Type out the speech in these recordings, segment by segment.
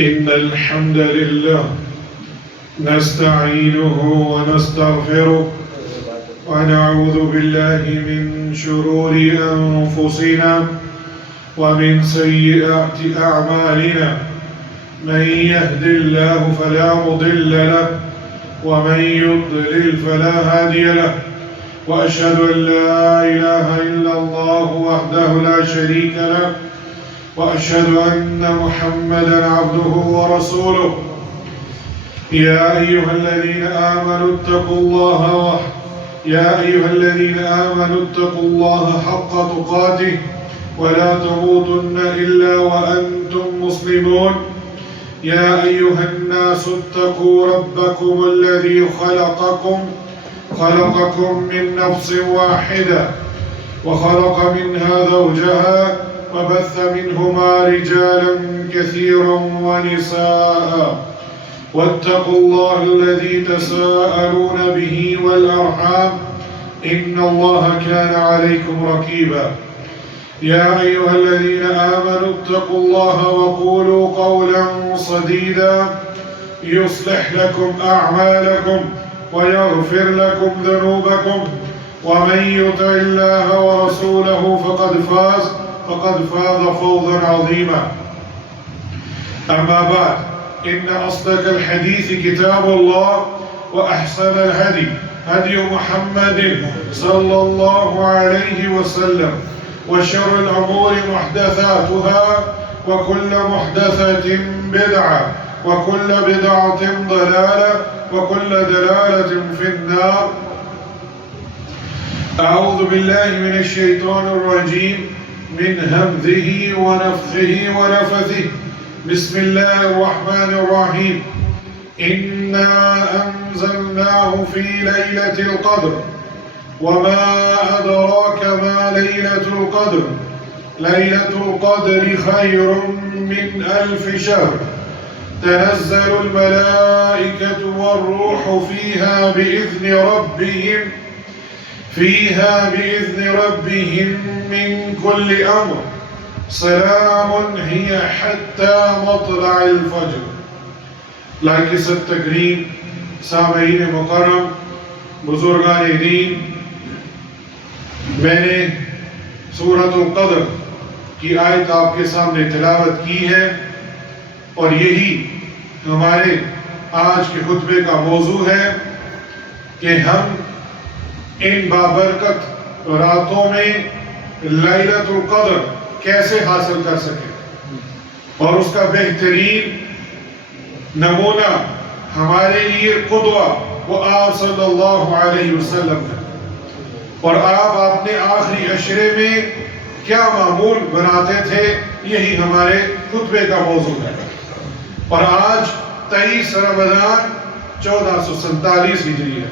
إن الحمد لله نستعينه ونستغفره ونعوذ بالله من شرور أنفسنا ومن سيئات أعمالنا من يهد الله فلا مضل له ومن يضلل فلا هادي له وأشهد أن لا إله إلا الله وحده لا شريك له وأشهد أن محمدًا عبده ورسوله يا أيها الذين آمنوا اتقوا الله حق تقاته ولا تموتن إلا وأنتم مسلمون يا أيها الناس اتقوا ربكم الذي خلقكم من نفس واحدة وخلق منها زوجها وبث منهما رجالا كثيرا ونساء واتقوا الله الذي تساءلون به والأرحام إن الله كان عليكم رقيبا يا أيها الذين آمنوا اتقوا الله وقولوا قولا سديدا يصلح لكم أعمالكم ويغفر لكم ذنوبكم ومن يطع الله ورسوله فقد فاز فوزا عظيما أما بعد إن أصدق الحديث كتاب الله وأحسن الهدي هدي محمد صلى الله عليه وسلم وشر الأمور محدثاتها وكل محدثة بدعة وكل بدعة ضلالة وكل دلالة في النار أعوذ بالله من الشيطان الرجيم من همزه ونفخه ونفثه بسم الله الرحمن الرحيم إنا أنزلناه في ليلة القدر وما أدراك ما ليلة القدر ليلة القدر خير من 1000 شهر تنزل الملائكة والروح فيها بإذن ربهم من كل أمر سلام هي حتى مطلع الفجر. لاکس التکریم سامعین مکرم بزرگان دین، میں نے سورۃ القدر کی آیت آپ کے سامنے تلاوت کی ہے اور یہی ہمارے آج کے خطبے کا موضوع ہے کہ ہم ان بابرکت راتوں میں لیلۃ القدر کیسے حاصل کر سکیں، اور اس کا بہترین نمونہ ہمارے لیے قدوہ وہ آپ صلی اللہ علیہ وسلم ہے، اور آپ اپنے آخری عشرے میں کیا معمول بناتے تھے، یہی ہمارے خطبے کا موضوع ہے۔ اور آج 23 رمضان 1447 ہجری ہے،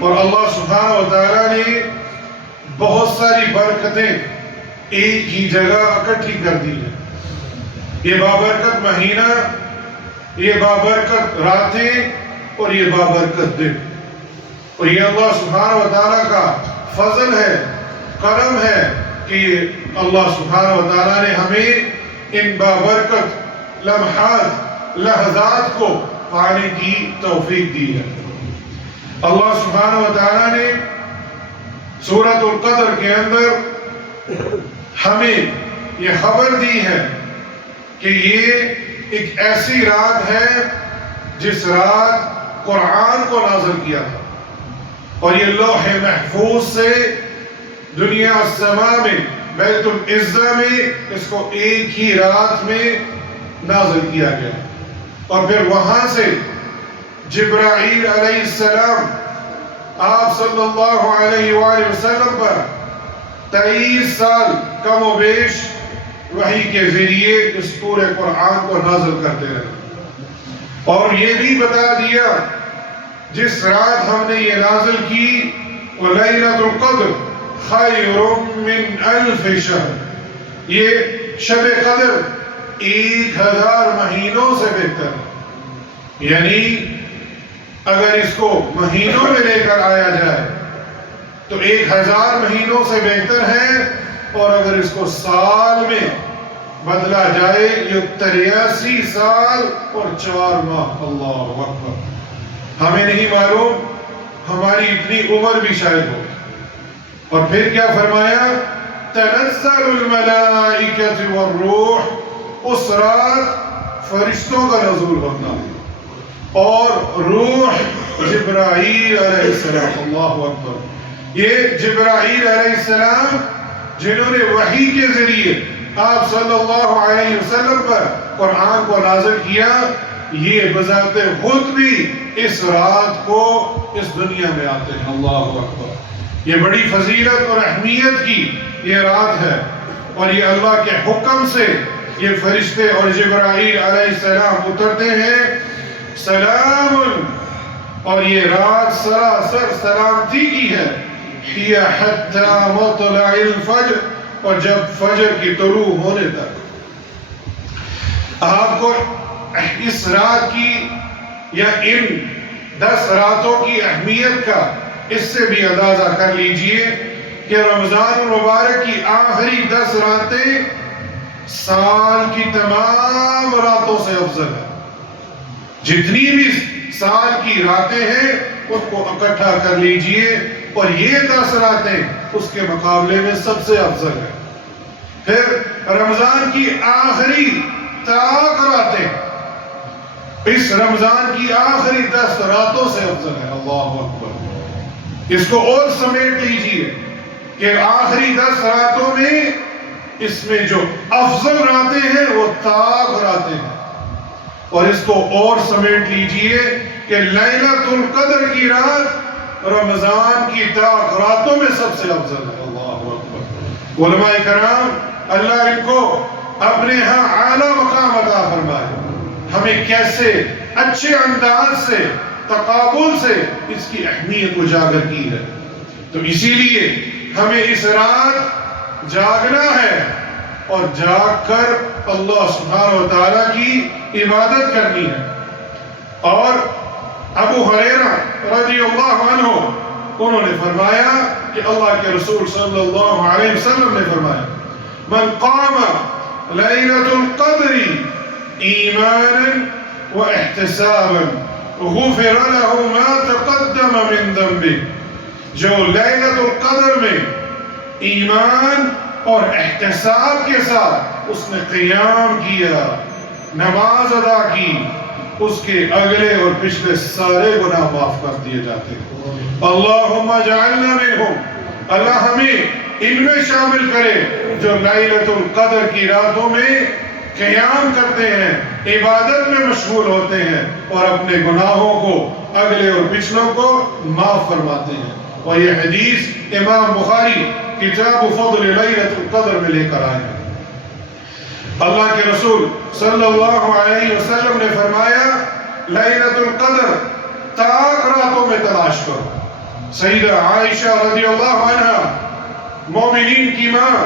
اور اللہ سبحانہ و تعالیٰ نے بہت ساری برکتیں ایک ہی جگہ اکٹھی کر دی ہے۔ یہ بابرکت مہینہ، یہ بابرکت راتیں اور یہ بابرکت دن، اور یہ اللہ سبحانہ و تعالیٰ کا فضل ہے، کرم ہے کہ اللہ سبحانہ و تعالیٰ نے ہمیں ان بابرکت لمحات، لحظات کو پانے کی توفیق دی ہے۔ اللہ سبحانہ و تعالیٰ نے سورۃ القدر کے اندر ہمیں یہ خبر دی ہے کہ یہ ایک ایسی رات ہے جس رات قرآن کو نازل کیا تھا، اور یہ لوح محفوظ سے دنیا السماء میں بیت العزہ میں اس کو ایک ہی رات میں نازل کیا گیا، اور پھر وہاں سے جبرائیل علیہ السلام آپ صلی اللہ علیہ وآلہ وسلم پر 23 سال کم و بیش وحی کے ذریعے اس پورے قرآن کو نازل کرتے رہے، اور یہ بھی بتا دیا جس رات ہم نے یہ نازل کی وہ لیلۃ القدر خیر من 1000 شہر، یہ شب قدر 1000 مہینوں سے بہتر ہے۔ یعنی اگر اس کو مہینوں میں لے کر آیا جائے تو 1000 مہینوں سے بہتر ہے، اور اگر اس کو سال میں بدلا جائے یہ 83 سال اور 4 ماہ. اللہ اکبر. ہمیں نہیں معلوم ہماری اتنی عمر بھی شاید ہو. اور پھر کیا فرمایا؟ تنزل الملائکۃ والروح. اس رات فرشتوں کا نزول ہوتا ہے اور روح جبرائیل علیہ السلام. اللہ اکبر. یہ جبرائیل علیہ السلام جنہوں نے وحی کے ذریعے آپ صلی اللہ علیہ وسلم پر قرآن کو نازل کیا، یہ بذات خود بھی اس رات کو اس دنیا میں آتے ہیں. اللہ اکبر. یہ بڑی فضیلت اور اہمیت کی یہ رات ہے اور یہ اللہ کے حکم سے یہ فرشتے اور جبرائیل علیہ السلام اترتے ہیں. سلام. اور یہ رات سراسر سلامتی کی ہے. ہی حتی مطلع الفجر. اور جب فجر کی طلوع ہونے تک. آپ کو اس رات کی یا ان 10 راتوں کی اہمیت کا اس سے بھی اندازہ کر لیجئے کہ رمضان المبارک کی آخری 10 راتیں سال کی تمام راتوں سے افضل ہیں. جتنی بھی سال کی راتیں ہیں اس کو اکٹھا کر لیجئے اور یہ 10 راتیں اس کے مقابلے میں سب سے افضل ہیں. پھر رمضان کی آخری تاک راتیں اس رمضان کی آخری 10 راتوں سے افضل ہے. اللہ اکبر. اس کو اور سمیٹ لیجئے کہ آخری 10 راتوں میں اس میں جو افضل راتیں ہیں وہ تاک راتیں ہیں. اور اس کو اور سمیٹ لیجئے کہ لیلۃ القدر کی رات رمضان کی تاک راتوں میں سب سے افضل ہے. اللہ اکبر. علماء کرام اللہ ان کو اپنے ہاں اعلیٰ مقام عطا فرمائے. ہمیں کیسے اچھے انداز سے تقابل سے اس کی اہمیت اجاگر کی ہے. تو اسی لیے ہمیں اس رات جاگنا ہے اور جاگ کر اللہ سبحانہ و تعالیٰ کی عبادت کرنی ہے. اور ابو ہریرہ رضی اللہ عنہ انہوں نے فرمایا کہ اللہ کے رسول صلی اللہ علیہ وسلم نے فرمایا من قام لیلۃ القدر ایمانا واحتسابا غفر له ما تقدم من ذنبه. جو لیلۃ القدر میں ایمان اور احتساب کے ساتھ اس نے قیام کیا، نماز ادا کی، اس کے اگلے اور پچھلے سارے گناہ معاف کر دیے جاتے ہیں. اللہم اجعلنا منہم. اللہ ہمیں ان میں شامل کرے جو لیلۃ القدر کی راتوں میں قیام کرتے ہیں، عبادت میں مشغول ہوتے ہیں اور اپنے گناہوں کو اگلے اور پچھلوں کو معاف فرماتے ہیں. اور یہ حدیث امام بخاری کتاب فضل لیلۃ القدر میں لے کر آئے ہیں. اللہ کے رسول صلی اللہ علیہ وسلم نے فرمایا لیلۃ القدر تاک راتوں میں تلاش کرو. سیدہ عائشہ رضی اللہ عنہ مومنین کی ماں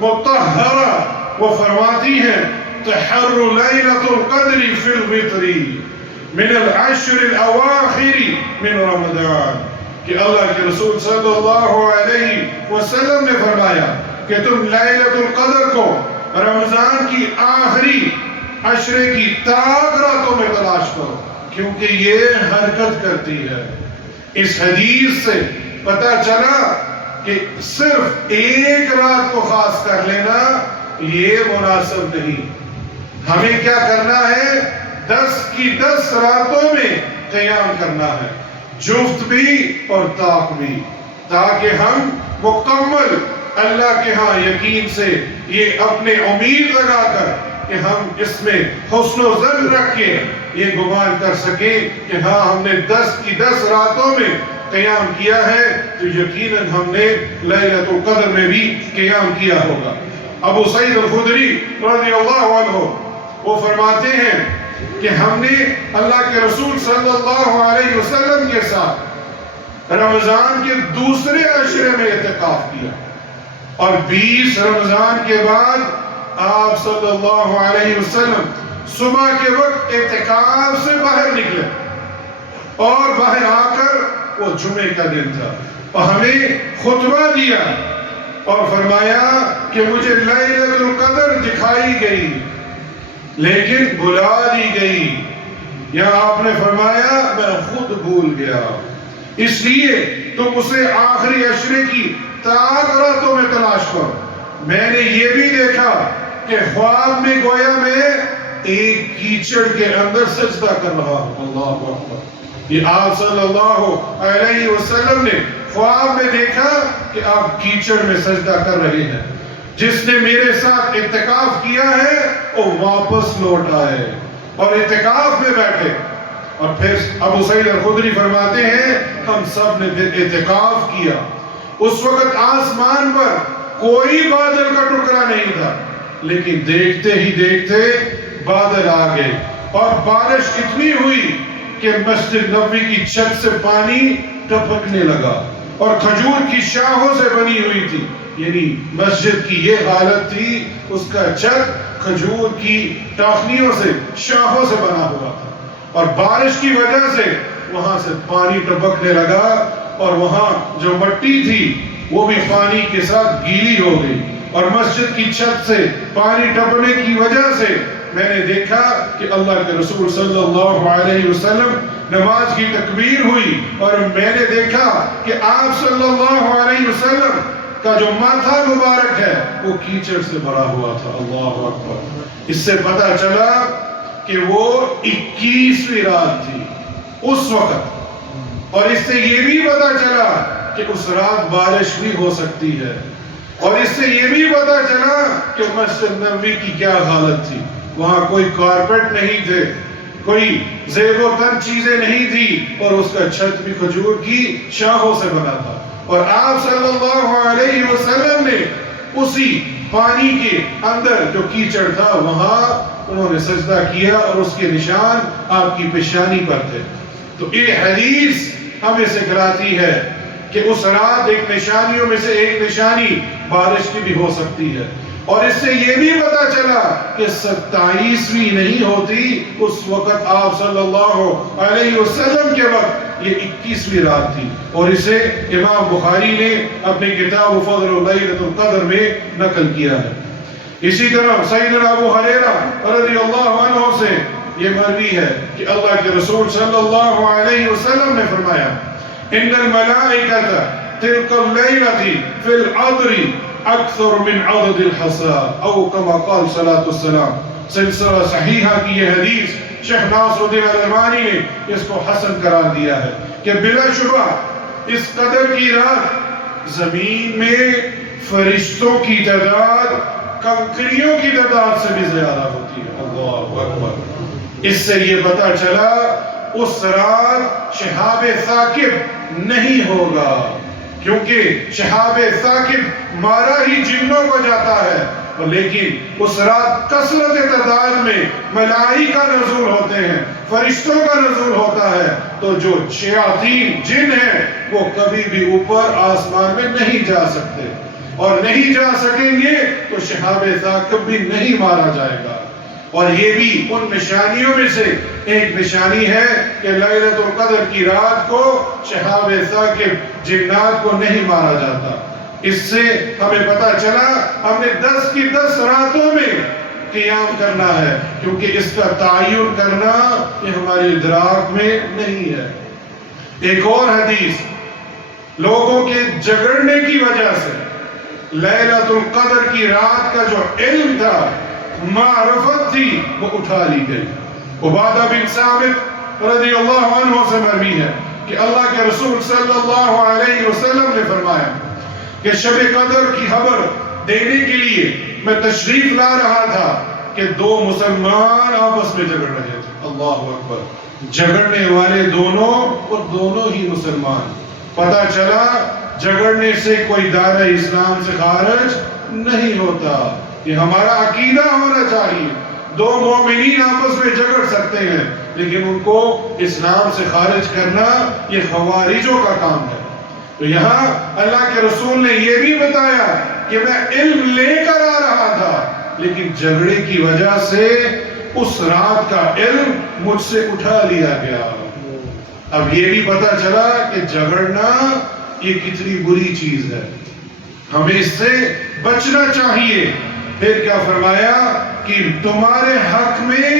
مطہرہ وہ فرماتی ہیں تحر لیلۃ القدر فی الوتر من العشر الاواخر من رمضان. کہ اللہ کے رسول صلی اللہ علیہ وسلم نے فرمایا کہ تم لیلۃ القدر کو رمضان کی آخری عشرے کی تاک راتوں میں تلاش کرو کیونکہ یہ حرکت کرتی ہے. اس حدیث سے پتہ چلا کہ صرف ایک رات کو خاص کر لینا یہ مناسب نہیں. ہمیں کیا کرنا ہے؟ 10 کی 10 راتوں میں قیام کرنا ہے، جفت بھی اور تاک بھی، تاکہ ہم مکمل اللہ کے ہاں یقین سے یہ اپنے امید لگا کر کہ ہم اس میں حسن و ظن رکھ کے یہ گمان کر سکیں کہ ہاں ہم نے 10 کی 10 راتوں میں قیام کیا ہے تو یقیناً ہم نے لیلۃ القدر میں بھی قیام کیا ہوگا. ابو سعید الخدری رضی اللہ عنہ وہ فرماتے ہیں کہ ہم نے اللہ کے رسول صلی اللہ علیہ وسلم کے ساتھ رمضان کے دوسرے عشرے میں اعتکاف کیا اور 20 رمضان کے بعد آپ صلی اللہ علیہ وسلم صبح کے وقت اعتکاف سے باہر نکلے اور باہر آ کر وہ جمعے کا دن تھا اور ہمیں خطبہ دیا اور فرمایا کہ مجھے لیلۃ القدر دکھائی گئی لیکن بلا دی گئی، یا آپ نے فرمایا میں خود بھول گیا، اس لیے تم اسے آخری عشرے کی تاک راتوں میں تلاش کرو۔ میں نے یہ بھی دیکھا کہ خواب میں گویا میں ایک کیچڑ کے اندر سجدہ کر رہا ہوں۔ اللہ اکبر، یہ آپ صلی اللہ علیہ وسلم نے خواب میں دیکھا کہ آپ کیچڑ میں سجدہ کر رہے ہیں۔ جس نے میرے ساتھ اعتکاف کیا ہے وہ واپس لوٹ آئے اور اعتکاف میں بیٹھے۔ اور پھر ابو سعید الخدری فرماتے ہیں ہم سب نے پھر اعتکاف کیا۔ اس وقت آسمان پر کوئی بادل کا ٹکڑا نہیں تھا، لیکن دیکھتے ہی دیکھتے بادل آ گئے اور بارش اتنی ہوئی کہ مسجد نبوی کی چھت سے پانی ٹپکنے لگا اور کھجور کی شاخوں سے بنی ہوئی تھی، یعنی مسجد کی یہ حالت تھی، اس کا چھت کھجور کی ٹاخنیوں سے شاخوں سے بنا ہوا تھا، اور بارش کی وجہ سے وہاں سے پانی ٹپکنے لگا اور وہاں جو مٹی تھی وہ بھی پانی کے ساتھ گیلی ہو گئی، اور مسجد کی چھت سے پانی ٹپکنے کی وجہ سے میں نے دیکھا کہ اللہ کے رسول صلی اللہ علیہ وسلم نماز کی تکبیر ہوئی اور میں نے دیکھا کہ آپ صلی اللہ علیہ وسلم کا جو ماتھا مبارک ہے وہ کیچڑ سے بھرا ہوا تھا۔ اللہ اکبر، اس سے پتہ چلا کہ وہ 21ویں رات تھی اس وقت، اور اس سے یہ بھی پتہ چلا کہ اس رات بارش بھی ہو سکتی ہے، اور اس سے یہ بھی پتہ چلا کہ مسجد نبوی کی کیا حالت تھی۔ وہاں کوئی کارپیٹ نہیں تھے، کوئی زیب و تن چیزیں نہیں تھی، اور اس کا چھت بھی کھجور کی شاخوں سے بنا تھا، اور آپ صلی اللہ علیہ وسلم نے اسی پانی کے اندر جو کیچڑ تھا وہاں انہوں نے سجدہ کیا، اور اس کے نشان آپ کی پیشانی پر تھے۔ تو یہ حدیث ہمیں سکھلاتی ہے کہ اس رات ایک نشانیوں میں سے ایک نشانی بارش کی بھی ہو سکتی ہے، اور اس سے یہ بھی پتا چلا کہ 27ویں نہیں ہوتی، اس وقت آپ صلی اللہ علیہ وسلم کے وقت یہ 21ویں رات تھی، اور اسے امام بخاری نے اپنی کتاب فضل لیلۃ القدر میں نقل کیا ہے۔ اسی طرح سیدنا ابو ہریرہ رضی اللہ عنہ سے یہ مروی ہے کہ اللہ کے رسول صلی اللہ علیہ وسلم نے فرمایا ان الملائکۃ تلک اللیلۃ فی العذر اکثر من عدد الحصى او کما قال صلی اللہ علیہ وسلم۔ سلسلہ صحیحہ کی یہ حدیث شیخ ناصر الدین الالبانی نے اس کو حسن قرار دیا ہے کہ بلا شبہ اس قدر کی رات زمین میں فرشتوں کی تعداد کنکریوں کی تعداد سے بھی زیادہ ہوتی ہے۔ اللہ اکبر، اس سے یہ پتہ چلا اس رات شہاب ثاقب نہیں ہوگا، کیونکہ شہاب ثاقب مارا ہی جنوں کو جاتا ہے، لیکن اس رات کثرت تعداد میں ملائکہ نزول ہوتے ہیں، فرشتوں کا نزول ہوتا ہے، تو جو شیاطین جن ہیں وہ کبھی بھی اوپر آسمان میں نہیں جا سکتے، اور نہیں جا سکیں گے تو شہاب ثاقب بھی نہیں مارا جائے گا۔ اور یہ بھی ان نشانیوں میں سے ایک نشانی ہے کہ لیلۃ القدر کی رات کو شہاب ثاقب جنات کو نہیں مارا جاتا۔ اس سے ہمیں پتہ چلا ہم نے 10 کی 10 راتوں میں قیام کرنا ہے، کیونکہ اس کا تعین کرنا یہ ہماری ادراک میں نہیں ہے۔ ایک اور حدیث، لوگوں کے جگڑنے کی وجہ سے لیلۃ القدر کی رات کا جو علم تھا، معرفت تھی، وہ اٹھا لی گئی۔ عبادہ بن ثابت رضی اللہ عنہ سے مروی ہے کہ اللہ کے رسول صلی اللہ علیہ وسلم نے فرمایا کہ شب قدر کی خبر دینے کے لیے میں تشریف لا رہا تھا کہ 2 مسلمان آپس میں جھگڑ رہے تھے۔ اللہ اکبر، جھگڑنے والے دونوں اور دونوں ہی مسلمان۔ پتہ چلا جھگڑنے سے کوئی دائرہ اسلام سے خارج نہیں ہوتا، یہ ہمارا عقیدہ ہونا چاہیے۔ 2 مومنین آپس میں جھگڑ سکتے ہیں، لیکن ان کو اسلام سے خارج کرنا یہ خوارجوں کا کام ہے۔ تو یہاں اللہ کے رسول نے یہ بھی بتایا کہ میں علم لے کر آ رہا تھا، لیکن جھگڑے کی وجہ سے اس رات کا علم مجھ سے اٹھا لیا گیا۔ اب یہ بھی پتہ چلا کہ جھگڑنا یہ کتنی بری چیز ہے۔ ہمیں اس سے بچنا چاہیے۔ پھر کیا فرمایا کہ تمہارے حق میں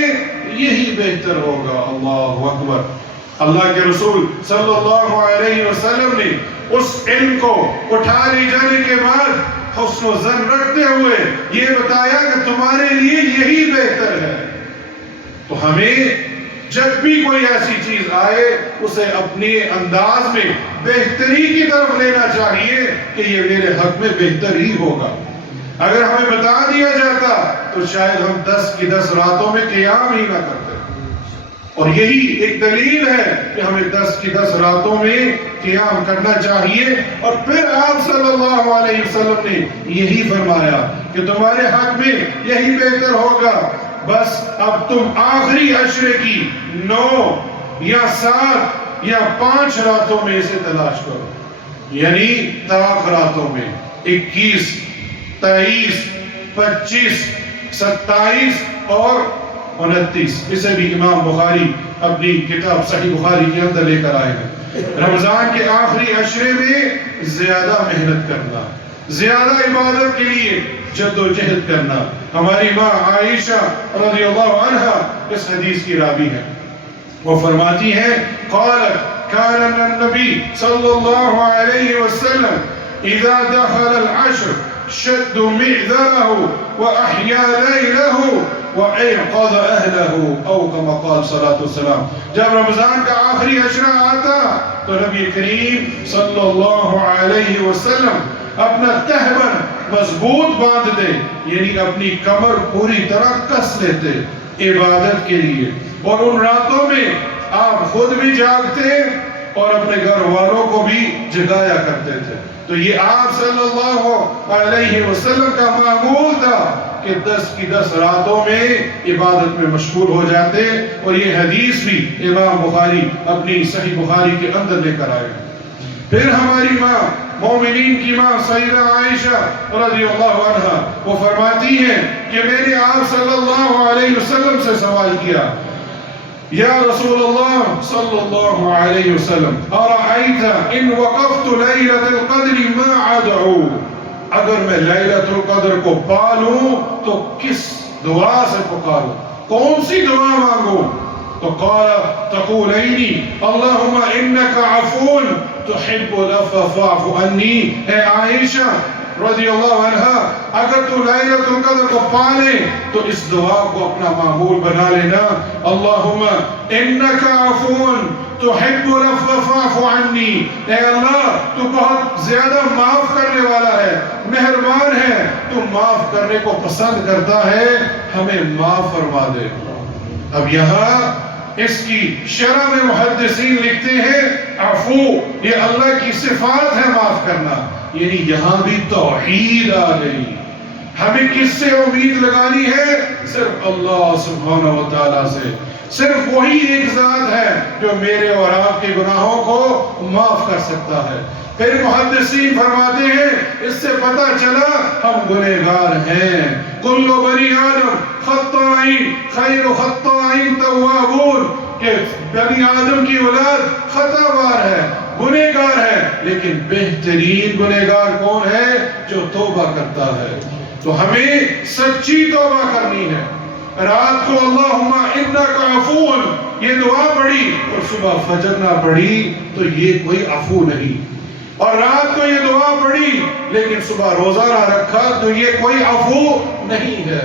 یہی بہتر ہوگا۔ اللہ اکبر۔ اللہ کے رسول صلی اللہ علیہ وسلم نے اس علم کو اٹھا لے جانے کے بعد حسن و ظن رکھتے ہوئے یہ بتایا کہ تمہارے لیے یہی بہتر ہے۔ تو ہمیں جب بھی کوئی ایسی چیز آئے اسے اپنے انداز میں بہتری کی طرف لینا چاہیے کہ یہ میرے حق میں بہتر ہی ہوگا۔ اگر ہمیں بتا دیا جاتا تو شاید ہم 10 کی 10 راتوں میں قیام ہی نہ کرتے، اور یہی ایک دلیل ہے کہ ہمیں 10 کی 10 راتوں میں قیام کرنا چاہیے۔ اور پھر آپ صلی اللہ علیہ وسلم نے یہی فرمایا کہ تمہارے حق میں یہی بہتر ہوگا، بس اب تم آخری عشرے کی 9 یا 7 یا 5 راتوں میں اسے تلاش کرو، یعنی طاق راتوں میں 21، 23، 25، 27 اور 29۔ اسے بھی امام بخاری اپنی کتاب صحیح بخاری کے اندر لے کر آئے ہیں۔ رمضان کے آخری عشرے میں زیادہ محنت کرنا، زیادہ عبادت کے لیے جد و جہد کرنا۔ ہماری ماں عائشہ رضی اللہ عنہا اس حدیث کی راوی ہے، وہ فرماتی ہیں قالت كان النبي صلى الله عليه وسلم اذا دخل العشر شد مئذره واحيا ليله وَأَيْقَظَ أَهْلَهُ او كما قال صلاة والسلام۔ جب رمضان کا آخری عشرہ آتا تو نبی کریم صلی اللہ علیہ وسلم اپنا تہبند مضبوط باندھ دے، یعنی اپنی کمر پوری طرح کس لیتے عبادت کے لیے، اور ان راتوں میں آپ خود بھی جاگتے اور اپنے گھر والوں کو بھی جگایا کرتے تھے۔ تو یہ آپ صلی اللہ علیہ وسلم کا معمول تھا کہ 10 کی 10 راتوں میں عبادت میں مشغول ہو جاتے، اور یہ حدیث بھی امام بخاری اپنی صحیح بخاری کے اندر لے کر آئے۔ پھر ہماری ماں مومنین کی ماں سیدہ عائشہ رضی اللہ عنہا وہ فرماتی ہیں کہ میں نے آپ صلی اللہ علیہ وسلم سے سوال کیا، یا رسول اللہ صلی اللہ علیہ وسلم ارأیت ان وقفت لیلۃ القدر ما ادعو، اگر میں لیلۃ القدر کو پالوں تو کس دعا سے پکاروں، کون سی دعا مانگوں؟ تو قال تقولین اللہم انک عفو تحب العفو فاعف عنی۔ اے عائشہ رضی اللہ عنہا، اگر تو لیلۃ القدر کو پالے تو اس دعا کو اپنا معمول بنا لینا، اللہم انک عفو تحب العفو فاعف عنی۔ اے اللہ تو بہت زیادہ معاف کرنے والا ہے، مہربان ہے، تو معاف کرنے کو پسند کرتا ہے، ہمیں معاف فرما دے۔ اب یہاں اس کی شرح میں محدثین لکھتے ہیں عفو یہ اللہ کی صفات ہے معاف کرنا، یعنی یہاں بھی توحید آ گئی۔ ہمیں کس سے امید لگانی ہے؟ صرف اللہ سبحانہ و تعالیٰ سے۔ صرف وہی ایک ذات ہے جو میرے اور آپ کے گناہوں کو معاف کر سکتا ہے۔ پھر محدثین فرماتے ہیں اس سے پتہ چلا ہم گنہگار ہیں۔ کل بنی آدم خطائین خیر خطائین توابون، کہ بنی آدم کی اولاد خطا وار ہے، گنہگار ہے، لیکن بہترین گنہگار کون ہے؟ جو توبہ کرتا ہے۔ تو ہمیں سچی توبہ کرنی ہے۔ رات کو اللہم انک عفو یہ دعا پڑھی اور صبح فجر نہ پڑھی تو یہ کوئی عفو نہیں، اور رات کو یہ دعا پڑھی لیکن صبح روزہ نہ رکھا تو یہ کوئی عفو نہیں ہے۔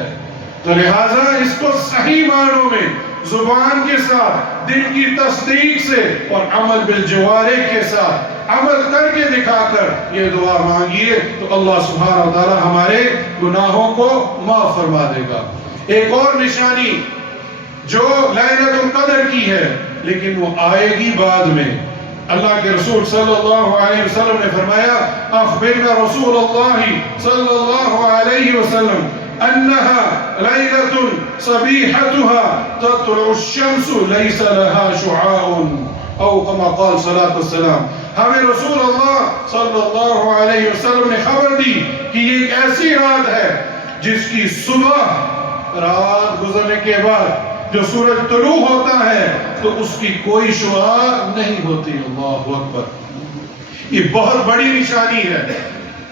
تو لہٰذا اس کو صحیح معنوں میں زبان کے ساتھ، دل کی تصدیق سے اور عمل بالجوارح کے ساتھ عمل کر کے دکھا کر یہ دعا مانگیے تو اللہ سبحانہ و تعالی ہمارے گناہوں کو معاف فرما دے گا۔ ایک اور نشانی جو لیلۃ القدر کی ہے لیکن وہ آئے گی بعد میں، اللہ کے رسول صلی اللہ علیہ وسلم نے فرمایا اخبرنا رسول اللہ صلی اللہ علیہ وسلم انها لیلۃ صبیحتها تطلع الشمس لیس لها شعاع او كما قال صلاة والسلام۔ ہمیں رسول اللہ صلی اللہ علیہ وسلم نے خبر دی کہ یہ ایک ایسی رات ہے جس کی صبح، رات گزرنے کے بعد جو سورج طلوع ہوتا ہے تو اس کی کوئی شعاع نہیں ہوتی۔ اللہ اکبر، یہ بہت بڑی نشانی ہے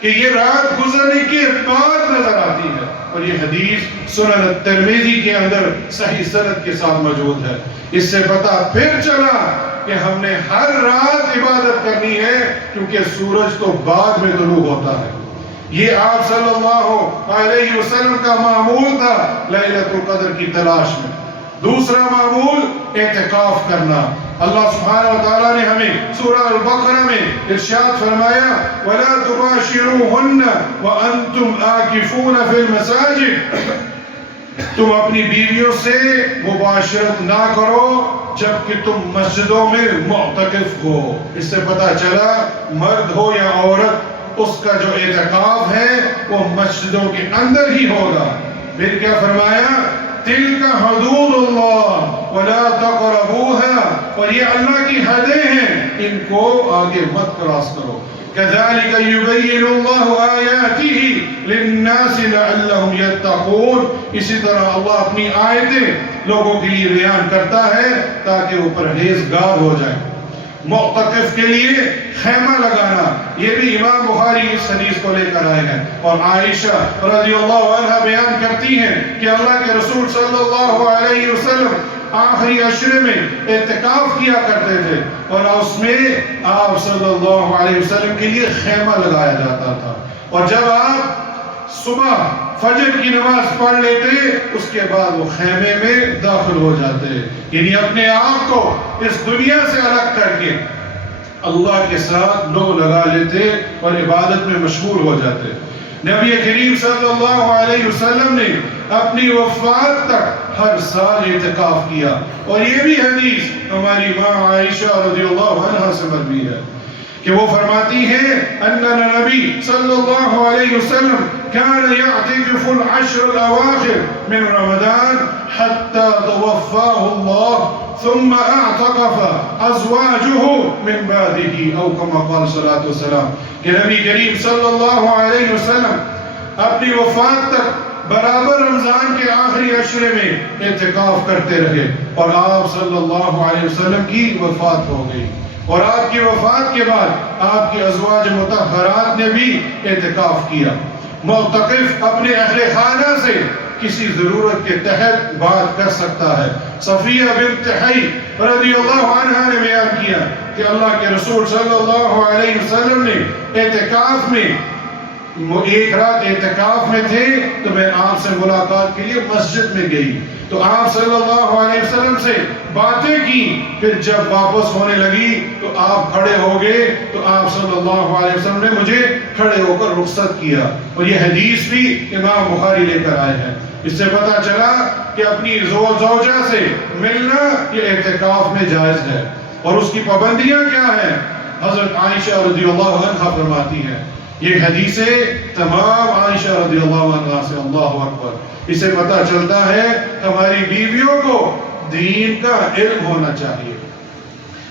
کہ یہ رات گزرنے کے بعد نظر آتی ہے، اور یہ حدیث سنن الترمذی کے اندر صحیح سند کے ساتھ موجود ہے۔ اس سے پتہ پھر چلا کہ ہم نے ہر رات عبادت کرنی ہے، کیونکہ سورج تو بعد میں طلوع ہوتا ہے۔ یہ آپ صلی اللہ علیہ وسلم کا معمول تھا لیلۃ القدر کی تلاش میں۔ دوسرا معمول اعتکاف کرنا۔ اللہ سبحانہ وتعالیٰ نے ہمیں سورہ البقرہ میں ارشاد فرمایا وَلَا تُبَاشِرُوهُنَّ وَأَنْتُمْ آكِفُونَ فِي الْمَسَاجِدِ، تم اپنی بیویوں سے مباشرت نہ کرو جبکہ تم مسجدوں میں معتکف ہو۔ اس سے پتہ چلا مرد ہو یا عورت، اس کا جو اعتکاف ہے وہ مسجدوں کے اندر ہی ہوگا۔ پھر کیا فرمایا تِلْكَ حُدُودُ اللَّهِ وَلَا تَقْرَبُوهَا، اور یہ اللہ کی حدیں ہیں، ان کو آگے مت کراس کرو۔ كَذَلِكَ يُبَيِّنُ اللَّهُ آيَاتِهِ لِلنَّاسِ لَعَلَّهُمْ يَتَّقُونَ، اسی طرح اللہ اپنی آیتیں لوگوں کے لیے بیان کرتا ہے تاکہ وہ پرہیزگار ہو جائیں۔ معتکف کے لیے خیمہ لگانا، یہ بھی امام بخاری اس حدیث کو لے کر آئے ہیں، اور عائشہ رضی اللہ عنہ بیان کرتی ہیں کہ اللہ کے رسول صلی اللہ علیہ وسلم آخری عشرے میں اعتکاف کیا کرتے تھے، اور اس میں آپ صلی اللہ علیہ وسلم کے لیے خیمہ لگایا جاتا تھا، اور جب آپ صبح فجر کی نماز پڑھ لیتے اس کے بعد وہ خیمے میں داخل ہو جاتے، یعنی اپنے آپ کو اس دنیا سے الگ کر کے اللہ کے ساتھ لو لگا لیتے اور عبادت میں مشغول ہو جاتے۔ نبی کریم صلی اللہ علیہ وسلم نے اپنی وفات تک ہر سال اعتکاف کیا، اور یہ بھی حدیث ہماری ماں عائشہ رضی اللہ عنہ سے مروی ہے کہ وہ فرماتی ہیں اننا نبی صلی اللہ علیہ وسلم كان يعتكف العشر الأواخر من رمضان حتى توفاه الله ثم اعتكف ازواجه من بعده او كما قال صلی اللہ علیہ وسلم، کہ نبی کریم صلی اللہ علیہ وسلم اپنی وفات تک برابر رمضان کے آخری عشرے میں اعتکاف کرتے رہے، اور آپ صلی اللہ علیہ وسلم کی وفات ہو گئی، اور آپ کی وفات کے بعد آپ کی ازواج مطہرات نے بھی اعتکاف کیا۔ معتکف اپنے اہل خانہ سے کسی ضرورت کے تحت بات کر سکتا ہے۔ صفیہ بنت حی رضی اللہ عنہ نے بیان کیا کہ اللہ کے رسول صلی اللہ علیہ وسلم نے اعتکاف میں ایک رات اعتکاف میں تھے تو میں آپ سے ملاقات کے لیے مسجد میں گئی، تو آپ صلی اللہ علیہ وسلم سے باتیں کی، پھر جب واپس ہونے لگی تو آپ کھڑے ہو گئے، تو آپ صلی اللہ علیہ وسلم نے مجھے کھڑے ہو کر رخصت کیا، اور یہ حدیث بھی امام بخاری لے کر آئے ہیں۔ اس سے پتہ چلا کہ اپنی زوجہ سے ملنا یہ اعتکاف میں جائز ہے، اور اس کی پابندیاں کیا ہیں؟ حضرت عائشہ رضی اللہ عنہ فرماتی ہیں، یہ حدیثیں تمام عائشہ رضی اللہ عنہ سے، اللہ اکبر، اس سے پتہ چلتا ہے ہماری بیویوں کو دین کا علم ہونا چاہیے،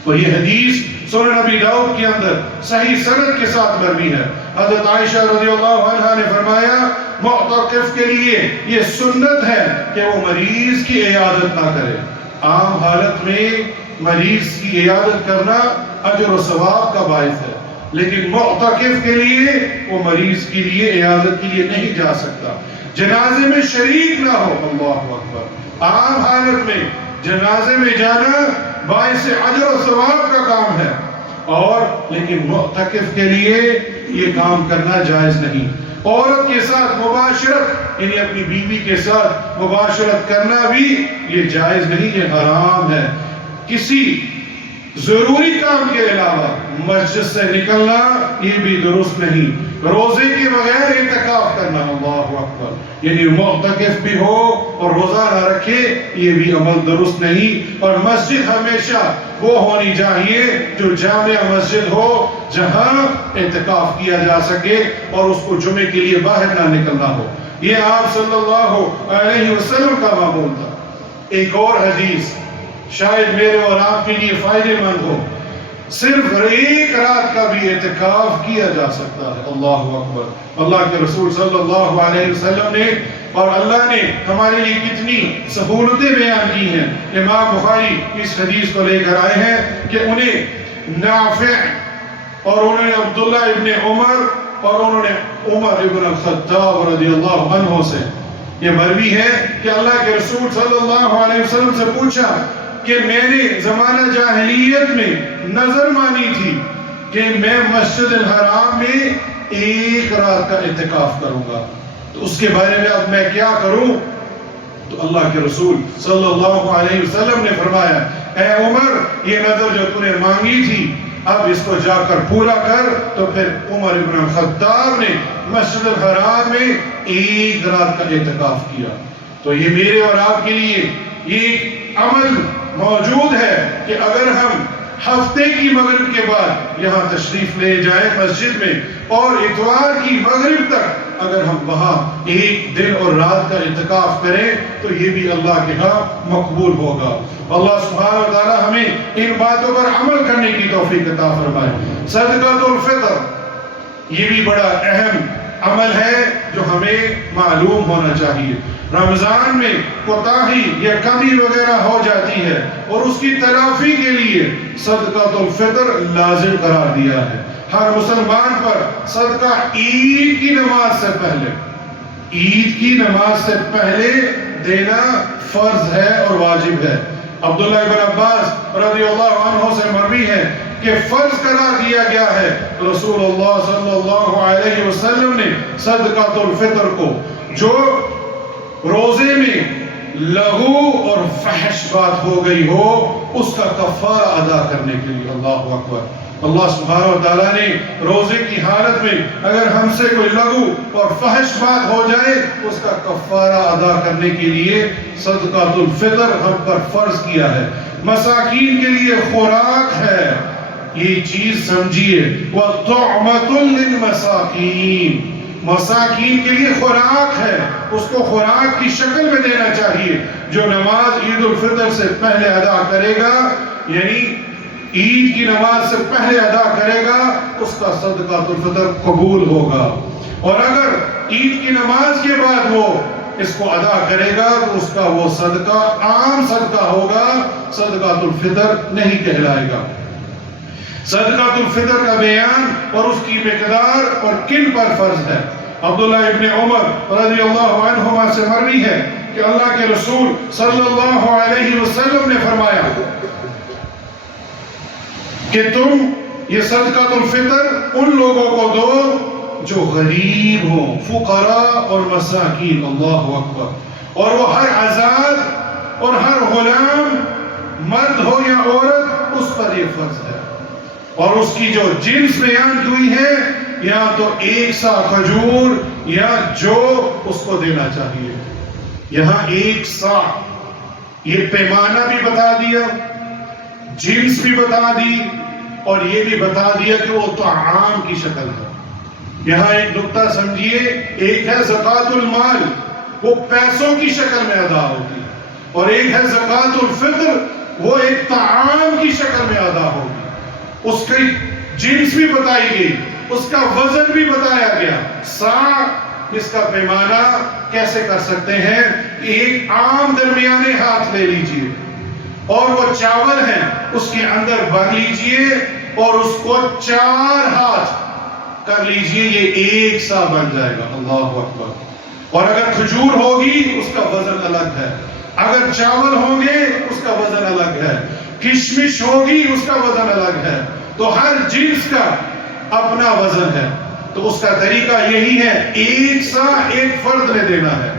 اور یہ حدیث سنن نبی داؤد کے اندر صحیح سند کے ساتھ مروی ہے۔ حضرت عائشہ رضی اللہ عنہ نے فرمایا معتکف کے لیے یہ سنت ہے کہ وہ مریض کی عیادت نہ کرے۔ عام حالت میں مریض کی عیادت کرنا اجر و ثواب کا باعث ہے، لیکن معتکف کے لیے وہ مریض کے لیے عیادت کے لیے نہیں جا سکتا، جنازے میں شریک نہ ہو، اللہ اکبر۔ عام حالت میں جنازے میں جانا باعث اجر و ثواب کا کام ہے، اور لیکن معتکف کے لیے یہ کام کرنا جائز نہیں۔ عورت کے ساتھ مباشرت، یعنی اپنی بیوی کے ساتھ مباشرت کرنا بھی یہ جائز نہیں، یہ حرام ہے۔ کسی ضروری کام کے علاوہ مسجد سے نکلنا یہ بھی درست نہیں۔ روزے کے بغیر اعتکاف کرنا، اللہ اکبر، یعنی معتکف بھی ہو اور روزہ نہ رکھے، یہ بھی عمل درست نہیں۔ اور مسجد ہمیشہ وہ ہونی چاہیے جو جامع مسجد ہو، جہاں اعتکاف کیا جا سکے اور اس کو جمعے کے لیے باہر نہ نکلنا ہو۔ یہ آپ صلی اللہ علیہ وسلم کا معمول تھا۔ ایک اور حدیث شاید میرے اور آپ کے لیے فائدے مند ہو، صرف ایک رات کا بھی اعتکاف کیا جا سکتا ہے، اللہ اکبر۔ اللہ کے رسول صلی اللہ علیہ وسلم نے اور اللہ نے ہمارے لیے کتنی سہولتیں بیان کی ہیں۔ امام بخاری اس حدیث کو لے کر آئے ہیں کہ انہیں نافع اور انہیں عبداللہ ابن عمر اور انہوں نے عمر ابن الخطاب رضی اللہ عنہ سے یہ مروی ہے کہ اللہ کے رسول صلی اللہ علیہ وسلم سے پوچھا کہ میں نے زمانہ جاہلیت میں نظر مانی تھی کہ میں مسجد الحرام میں ایک رات کا اعتکاف کروں گا، تو اس کے بارے میں اب میں کیا کروں؟ تو اللہ کے رسول صلی اللہ علیہ وسلم نے فرمایا اے عمر یہ نظر جو تو نے مانگی تھی اب اس کو جا کر پورا کر۔ تو پھر عمر ابن الخطاب نے مسجد الحرام میں ایک رات کا اعتکاف کیا۔ تو یہ میرے اور آپ کے لیے یہ ایک عمل موجود ہے کہ اگر ہم ہفتے کی مغرب کے بعد یہاں تشریف لے جائیں مسجد میں اور اتوار کی مغرب تک اگر ہم وہاں ایک دن اور رات کا اعتکاف کریں تو یہ بھی اللہ کے ہاں مقبول ہوگا۔ اللہ سبحانہ و تعالی ہمیں ان باتوں پر عمل کرنے کی توفیق عطا فرمائے۔ صدقۃ الفطر یہ بھی بڑا اہم عمل ہے جو ہمیں معلوم ہونا چاہیے۔ رمضان میں کوتاہی یا کمی وغیرہ ہو جاتی ہے اور اس کی تلافی کے لیے صدقۃ الفطر لازم قرار دیا ہے۔ ہر مسلمان پر صدقہ عید کی نماز سے پہلے دینا فرض ہے اور واجب ہے۔ عبداللہ ابن عباس رضی اللہ عنہ سے مروی ہے کہ فرض قرار دیا گیا ہے، رسول اللہ صلی اللہ علیہ وسلم نے صدقۃ الفطر کو جو روزے میں لغو اور فحش بات ہو گئی ہو اس کا کفارہ ادا کرنے کے لیے، اللہ اکبر، اللہ سبحانہ و تعالیٰ نے روزے کی حالت میں اگر ہم سے کوئی لغو اور فحش بات ہو جائے اس کا کفارہ ادا کرنے کے لیے صدقۃ الفطر ہم پر فرض کیا ہے۔ مساکین کے لیے خوراک ہے، یہ چیز سمجھیے، وَطُعْمَةٌ لِلْمَسَاکِينَ، مساکین کے لیے خوراک ہے، اس کو خوراک کی شکل میں دینا چاہیے۔ جو نماز عید الفطر سے پہلے ادا کرے گا یعنی عید کی نماز سے پہلے ادا کرے گا اس کا صدقۃ الفطر قبول ہوگا، اور اگر عید کی نماز کے بعد وہ اس کو ادا کرے گا تو اس کا وہ صدقہ عام صدقہ ہوگا، صدقۃ الفطر نہیں کہلائے گا۔ صدقۃ الفطر کا بیان اور اس کی مقدار اور کن پر فرض ہے۔ عبداللہ ابن عمر رضی اللہ عنہما سے مروی ہے کہ اللہ کے رسول صلی اللہ علیہ وسلم نے فرمایا کہ تم یہ صدقۃ الفطر ان لوگوں کو دو جو غریب ہوں، فقراء اور مساکین، اللہ اکبر، اور وہ ہر آزاد اور ہر غلام مرد ہو یا عورت اس پر یہ فرض ہے، اور اس کی جو جنس بیان ہوئی ہے یا تو ایک سا کھجور یا جو اس کو دینا چاہیے۔ یہاں ایک سا یہ پیمانہ بھی بتا دیا، جنس بھی بتا دی، اور یہ بھی بتا دیا کہ وہ طعام کی شکل ہے۔ یہاں ایک نقطہ سمجھیے، ایک ہے زکوٰۃ المال، وہ پیسوں کی شکل میں ادا ہوتی، اور ایک ہے زکوٰۃ الفطر، وہ ایک طعام کی شکل میں ادا ہوگی۔ اس کی جنس بھی بتائی گئی، اس کا وزن بھی بتایا گیا۔ سا اس کا پیمانہ کیسے کر سکتے ہیں؟ ایک عام درمیانے ہاتھ لے لیجئے اور وہ چاول ہیں اس کے اندر بھر لیجئے اور اس کو 4 ہاتھ کر لیجئے، یہ ایک سا بن جائے گا، اللہ اکبر۔ اور اگر کھجور ہوگی اس کا وزن الگ ہے، اگر چاول ہوں گے اس کا وزن الگ ہے، کشمش ہوگی اس کا وزن الگ ہے، تو ہر جنس کا اپنا وزن ہے۔ تو اس کا طریقہ یہی ہے، ایک سا ایک فرد نے دینا ہے،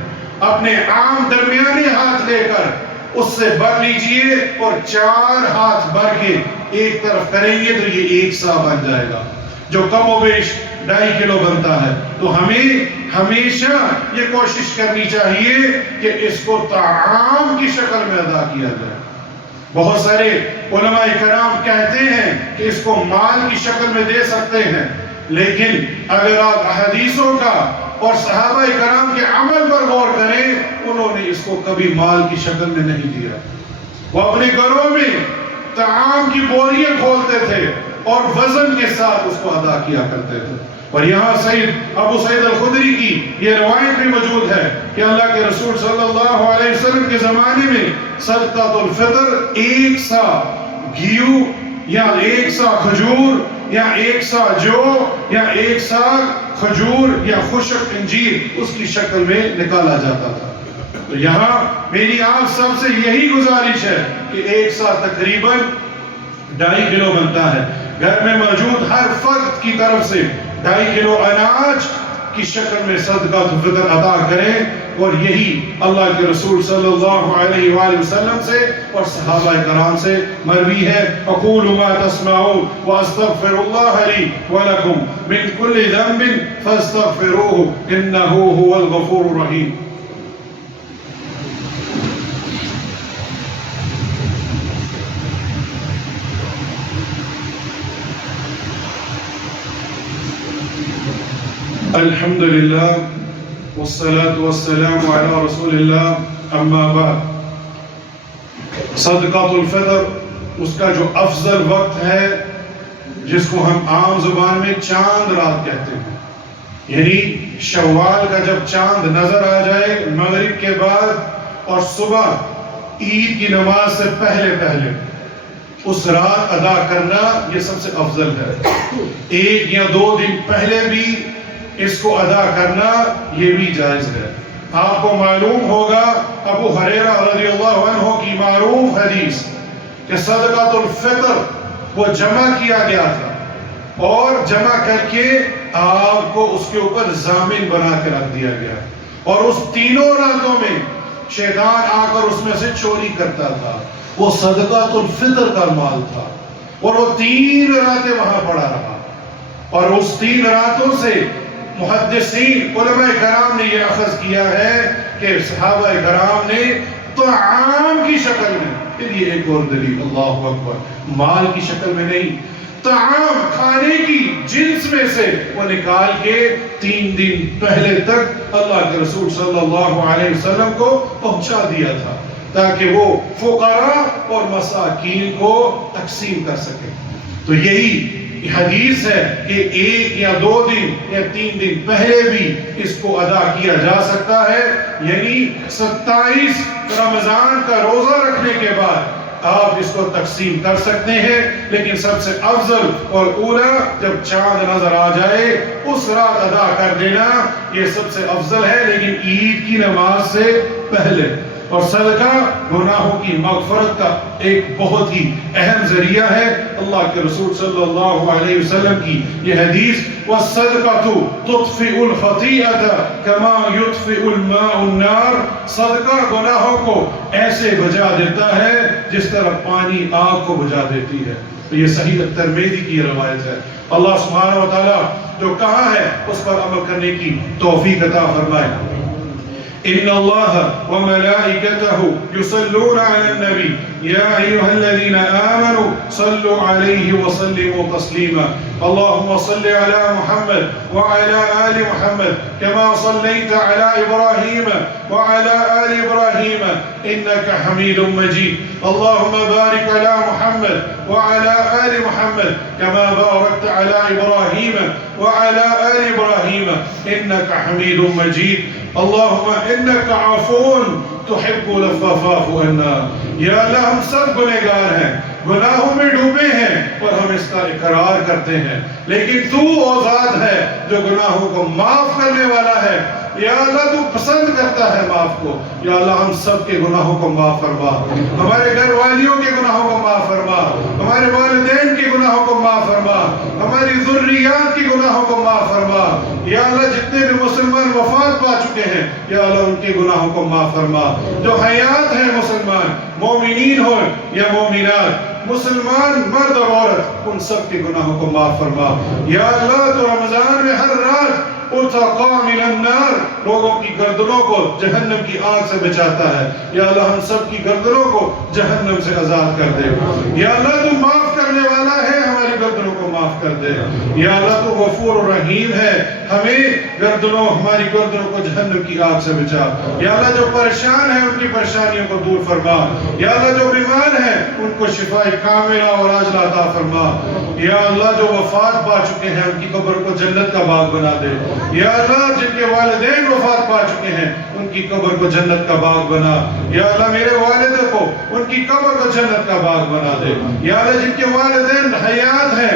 اپنے عام درمیانے ہاتھ لے کر اس سے بھر لیجئے اور 4 ہاتھ بھر کے ایک طرف کریں گے تو یہ ایک سا بن جائے گا، جو کم و بیش 2.5 کلو بنتا ہے۔ تو ہمیں ہمیشہ یہ کوشش کرنی چاہیے کہ اس کو طعام کی شکل میں ادا کیا جائے۔ بہت سارے علماء کرام کہتے ہیں کہ اس کو مال کی شکل میں دے سکتے ہیں، لیکن اگر آپ حدیثوں کا اور صحابہ کرام کے عمل پر غور کریں، انہوں نے اس کو کبھی مال کی شکل میں نہیں دیا۔ وہ اپنے گھروں میں طعام کی بوریاں کھولتے تھے اور وزن کے ساتھ اس کو ادا کیا کرتے تھے۔ اور یہاں ابو سعید الخدری کی یہ روایت بھی موجود ہے کہ اللہ کے رسول صلی اللہ علیہ وسلم کے زمانے میں صدقۃ الفطر 1 سا گیہوں یا 1 سا کھجور یا ایک سا جو یا ایک سا کھجور یا خشک انجیر اس کی شکل میں نکالا جاتا تھا۔ تو یہاں میری آپ سب سے یہی گزارش ہے کہ ایک سا تقریباً 2.5 کلو بنتا ہے، گھر میں موجود ہر فرد کی طرف سے 2.5 کلو اناج کی شکل میں صدقۃ الفطر عطا کریں، اور یہی اللہ کے رسول صلی اللہ علیہ وآلہ وسلم سے اور صحابہ کرام سے مروی ہے۔ اقول ما تسمعون واستغفر اللہ لی ولکم من کل ذنب فاستغفروه انه هو الغفور الرحیم۔ الحمد للہ والصلاة والسلام علی رسول اللہ، اما بعد۔ صدقۃ الفطر اس کا جو افضل وقت ہے، جس کو ہم عام زبان میں چاند رات کہتے ہیں، یعنی شوال کا جب چاند نظر آ جائے مغرب کے بعد اور صبح عید کی نماز سے پہلے اس رات ادا کرنا، یہ سب سے افضل ہے۔ 1 یا 2 دن پہلے بھی اس کو ادا کرنا یہ بھی جائز ہے۔ آپ کو معلوم ہوگا ابو ہریرہ رضی اللہ عنہ کی معروف حدیث کہ صدقۃ الفطر وہ جمع کیا گیا تھا، اور جمع کر کے آپ کو اس کے اوپر ضامن بنا کے رکھ دیا گیا، اور اس تینوں راتوں میں شیطان آ کر اس میں سے چوری کرتا تھا۔ وہ صدقۃ الفطر کا مال تھا، اور وہ 3 راتیں وہاں پڑا رہا، اور اس 3 راتوں سے محدثین علماء کرام نے یہ اخذ کیا ہے کہ صحابہ کرام نے طعام کی شکل میں، پھر یہ ایک اور دلیل، اللہ اکبر، مال کی شکل میں نہیں، طعام کھانے کی جنس میں سے وہ نکال کے 3 دن پہلے تک اللہ کے رسول صلی اللہ علیہ وسلم کو پہنچا دیا تھا، تاکہ وہ فقراء اور مساکین کو تقسیم کر سکے۔ تو یہی حدیث ہے کہ 1 یا 2 دن یا 3 دن پہلے بھی اس کو ادا کیا جا سکتا ہے، یعنی 27 رمضان کا روزہ رکھنے کے بعد آپ اس کو تقسیم کر سکتے ہیں، لیکن سب سے افضل اور اولا جب چاند نظر آ جائے اس رات ادا کر دینا یہ سب سے افضل ہے، لیکن عید کی نماز سے پہلے۔ اور صدقہ گناہوں کی مغفرت کا ایک بہت ہی اہم ذریعہ ہے۔ اللہ کے رسول صلی اللہ علیہ وسلم کی یہ حدیث، وَالصَّدْقَةُ تُطْفِئُ الْخَطِيئَةَ كَمَا يُطْفِئُ الْمَاءُ النَّارِ، صدقہ گناہوں کو ایسے بجھا دیتا ہے جس طرح پانی آگ کو بجھا دیتی ہے۔ تو یہ صحیح ترمذی کی روایت ہے۔ اللہ سبحانہ و تعالیٰ جو کہا ہے اس پر عمل کرنے کی توفیق عطا فرمائے۔ إن الله وملائكته يصلون على النبي يا أيها الذين آمنوا صلوا عليه وسلموا تسليما اللهم صل على محمد وعلى آل محمد كما صليت على إبراهيم وعلى آل إبراهيم إنك حميد مجيد اللهم بارك على محمد وعلى آل محمد كما باركت على إبراهيم وعلى آل إبراهيم إنك حميد مجيد اللهم انك عفو تحب العفو فاعف عنا۔ یا اللہ ہم سب گنہگار ہیں، گناہوں میں ڈوبے ہیں اور ہم اس کا اقرار کرتے ہیں، لیکن تو وہ ذات ہے جو گناہوں کو معاف کرنے والا ہے۔ یا اللہ تو پسند کرتا ہے معاف کو۔ یا اللہ ہم سب کے گناہوں کو معاف فرما، ہمارے گھر والیوں کے گناہوں کو معاف فرما، ہمارے والدین کے گناہوں کو معاف فرما، ہماری ذریات کے گناہوں کو معاف فرما۔ یا اللہ جتنے بھی مسلمان وفات پا چکے ہیں یا اللہ ان کے گناہوں کو معاف فرما، جو حیات ہیں مسلمان مومنین ہو یا مومنات، مسلمان مرد اور عورت، ان سب کے گناہوں کو معاف فرما۔ یا اللہ تو رمضان میں ہر رات اتقا من النار، لوگوں کی گردنوں کو جہنم کی آگ سے بچاتا ہے۔ یا اللہ ہم سب کی گردنوں کو جہنم سے آزاد کر دے۔ یا اللہ تو معاف کرنے والا ہے، ہماری گردنوں کو معاف کر دے۔ یا اللہ تو غفور الرحیم ہے، ہمیں ہماری گردنوں کو جہنم کی آگ سے بچا۔ یا اللہ جو پریشان ہیں ان کی پریشانیوں کو دور فرما۔ یا اللہ جو بیمار ہیں ان کو شفاء کاملہ اور عاجلہ عطا فرما۔ یا اللہ جو وفات پا چکے ہیں ان کی قبر کو جنت کا باغ بنا دے۔ یا اللہ جن کے والدین وفات پا چکے ہیں ان کی قبر کو جنت کا باغ بنا۔ یا اللہ میرے والد کو ان کی قبر کو جنت کا باغ بنا دے۔ یا اللہ جن کے والدین حیات ہیں